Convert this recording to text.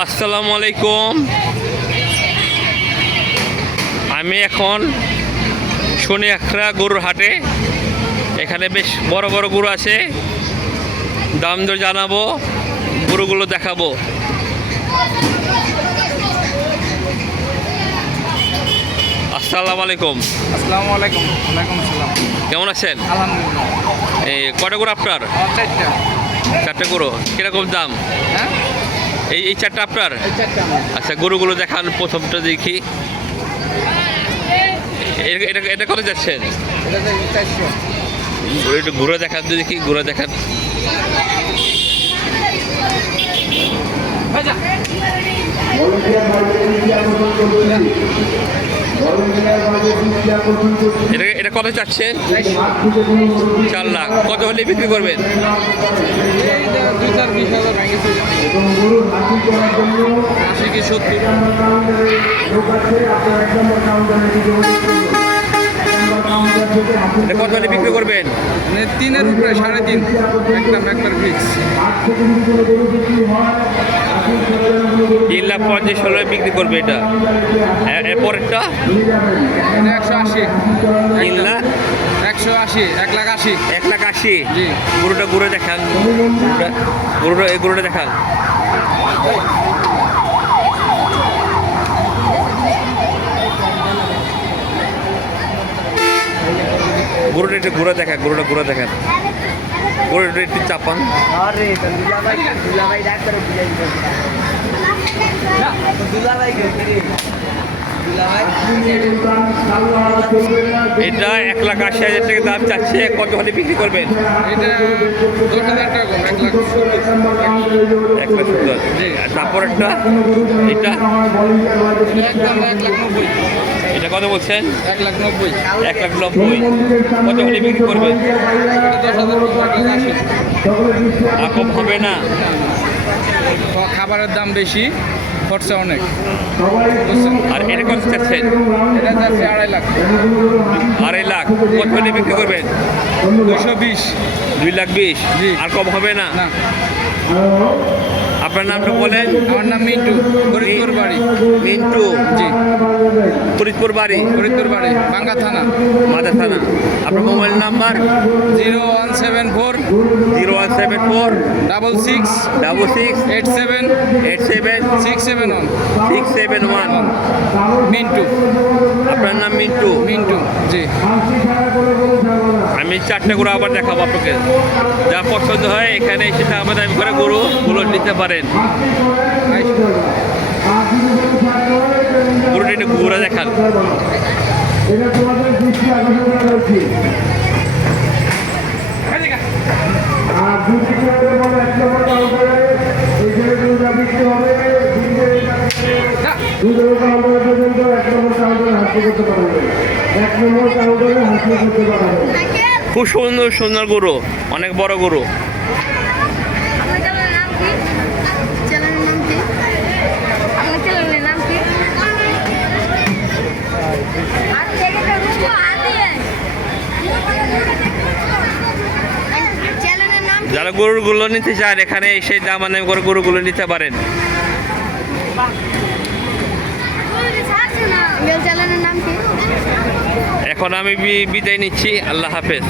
আসসালামু আলাইকুম। আমি এখন শনিয়াখড়া গরুর হাটে। এখানে বেশ বড় বড় গরু আছে, দাম দর জানাবো, গরুগুলো দেখাবো। আসসালামু আলাইকুম। আসসালামু আলাইকুম। ওয়ালাইকুম আসসালাম। কেমন আছেন? আলহামদুলিল্লাহ। এই কটা গরু আপনার? চারটা। চারটে গরু, কিরকম দাম? হ্যাঁ, এই চারটা আপনার? এই চারটা আমার। আচ্ছা, গরুগুলো দেখান। প্রথমটা দেখি, এটা কত যাচ্ছেন? এটা 400। একটু ঘুরে দেখান তো দেখি, ঘুরে দেখান। এটা কত চাচ্ছেন? 4 লাখ। কত হলে বিক্রি করবেন? এই 2-4-20,000 ভাঙেছে। 80 কি 70? এটা কত হলে বিক্রি করবেন? মানে 3-এর উপরে 3.5 একবার ফিক্স। 3,50,000 হলে বিক্রি করবে এটা। এরপরেরটা এটা 180। 3 লাখ 180, 1,80,000। 1,80,000। জি। গরুটা ঘুরে দেখান, গরুটা দেখান। গরুটা একটু ঘুরে দেখান, গরুটা একটু চাপান। এটা 1,80,000 টাকা দাম চাচ্ছে। কত হলে বিক্রি করবেন? এটা 10,000 টাকা কম, 1,70,000। 1,70,000। তারপর একটা এটা একদম 1,90,000। এটা কত বলছেন? 1,90,000। 1,90,000। কত হলে বিক্রি করবেন? এটা 10,000 টাকা, 1,80,000। আর কম হবে না? খাবারের দাম বেশি, খরচা অনেক। আর এটা কত চাচ্ছেন? এটা যাচ্ছে 2.5 লাখ। 2.5 লাখ। কত হলে বিক্রি করবেন? 220। 2,20,000। জি। আর কম হবে না? না। আপনার নামটা বলেন। আমার নাম মিন্টু, ফরিদপুর বাড়ি। মিন্টু। জি, ফরিদপুর বাড়ি, ফরিদপুর বাড়ি, বাঙ্গা থানা। মাদার থানা। আপনার মোবাইল নাম্বার? 0174 0174 66 66 87 87 671। 671। মিন্টু। আপনার নাম মিন্টু? মিন্টু, জি। আমি 4টে গরু আবার দেখাবো আপনাকে। যা পছন্দ হয় এখানে এসে আমাদের করে গরুগুলো নিতে পারেন। গরুটা একটু ঘুরে দেখান। খুব সুন্দর সুন্দর গরু, অনেক বড় গরু। যারা গরুগুলো নিতে চান এখানে এসে দামাদামি করে গরুগুলো নিতে পারেন। এখন আমি বিদায় নিচ্ছি। আল্লাহ হাফেজ।